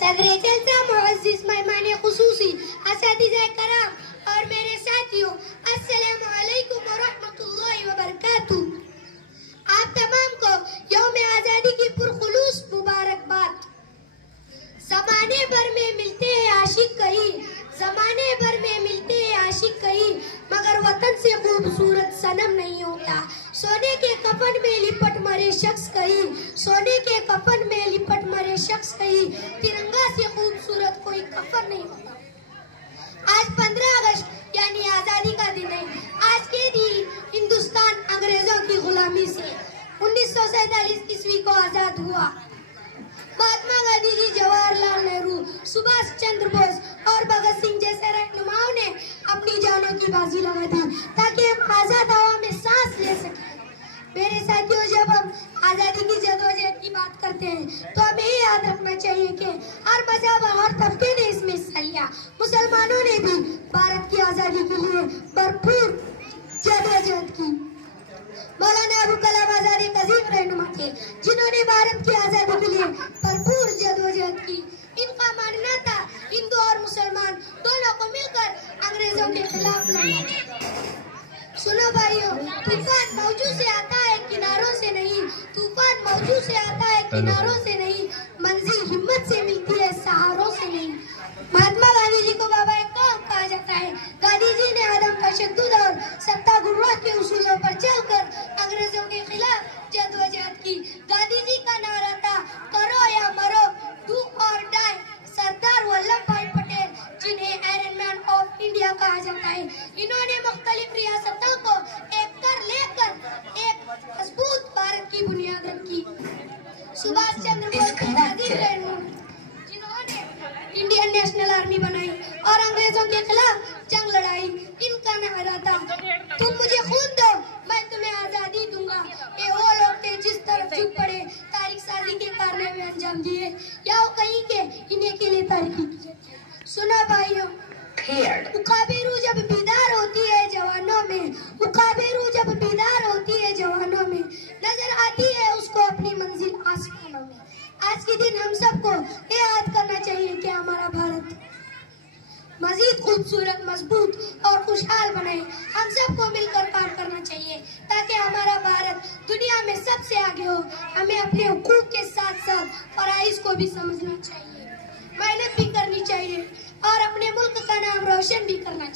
सदरे जलसा मुअज़्ज़िज़ मेहमान खुसूसी असातिज़ा कराम और मेरे साथियों, अस्सलामु अलैकुम व रहमतुल्लाहि व बरकातुहू। आप तमाम को यौम आज़ादी की पुरखुलूस मुबारकबाद। ज़माने भर में मिलते हैं आशिक कहीं, ज़माने भर में मिलते हैं आशिक कहीं, मगर वतन से खूबसूरत सनम नहीं होता। सोने के कफन में लिपट मरे शख्स कहीं, सोने के कफन में लिपट मरे शख्स कहीं, तिरंगा से खूबसूरत कोई कफन नहीं होता। आज 15 अगस्त यानी आजादी का दिन है। आज के दिन हिंदुस्तान अंग्रेजों की गुलामी से 1947 ईस्वी को आजाद हुआ। महात्मा गांधी जी, जवाहरलाल नेहरू, सुभाष चंद्र बोस और भगत सिंह जैसे रहनुमाओं ने अपनी जानों की बाजी लगा दी ताकि हम आजाद हवा में सांस ले सकें। मेरे साथियों, जब हम आजादी की जदोजहद की बात करते हैं तो हमें ये याद रखना चाहिए कि हर मजहब और हर तबके ने इसमें हिस्सा लिया। मुसलमानों ने भी भारत की आजादी के लिए भरपूर जदोजहद की। मौलाना अबुल कलाम आजाद एक अजीम रहनुमा थे जिन्होंने भारत की आजादी के लिए भरपूर जदोजहद की। इनका मानना था हिंदू और मुसलमान दोनों को मिलकर अंग्रेजों के खिलाफ लड़ना। सुनो भाइयों, तूफान मौजू से आता है किनारों से नहीं, तूफान मौजू से आता है किनारों से नहीं, मंजिल हिम्मत से मिलती है सहारों से नहीं। महात्मा गांधी जी को बाबा कौम कहा जाता है। गांधी जी ने आदम तशद्दुद और सत्ता गुर्रा के उसूलों पर चलकर अंग्रेजों के खिलाफ जदोजहद की। गांधी जी का नारा था, करो या मरो, डू और डाई। सरदार वल्लभ भाई पटेल, जिन्हें आयरन मैन ऑफ इंडिया कहा जाता है, इन्होंने मुख्तलिफ रियासतों को एक कर लेकर एक मजबूत भारत की बुनियाद रखी। सुभाष चंद्र बोस जिन्होंने इंडियन नेशनल आर्मी बनाई और अंग्रेजों के खिलाफ जंग लड़ाई। इनका नारा था, तुम मुझे खून दो, मैं तुम्हें आजादी दूंगा। ये वो लोग थे जिस तरफ झुक पड़े, तारीख साजी के कारनामे अंजाम दिए या वो कहीं के इन्हें के लिए तारीखी की। सुना भाइयों, उकाबेरू जब बीदार होती है जवानों में, उकाबेरू जब बीदार होती है जवानों में, नजर आती है उसको अपनी मंजिल आसमानों में। आज के दिन हम सबको ये याद करना चाहिए कि हमारा भारत मजीद खूबसूरत, मजबूत और खुशहाल बने। हम सबको मिलकर काम करना चाहिए ताकि हमारा भारत दुनिया में सबसे आगे हो। हमें अपने हुकूक के साथ साथ फराइज को भी समझना चाहिए, मेहनत भी करनी चाहिए और अपने मुल्क का नाम रोशन भी करना चाहिए।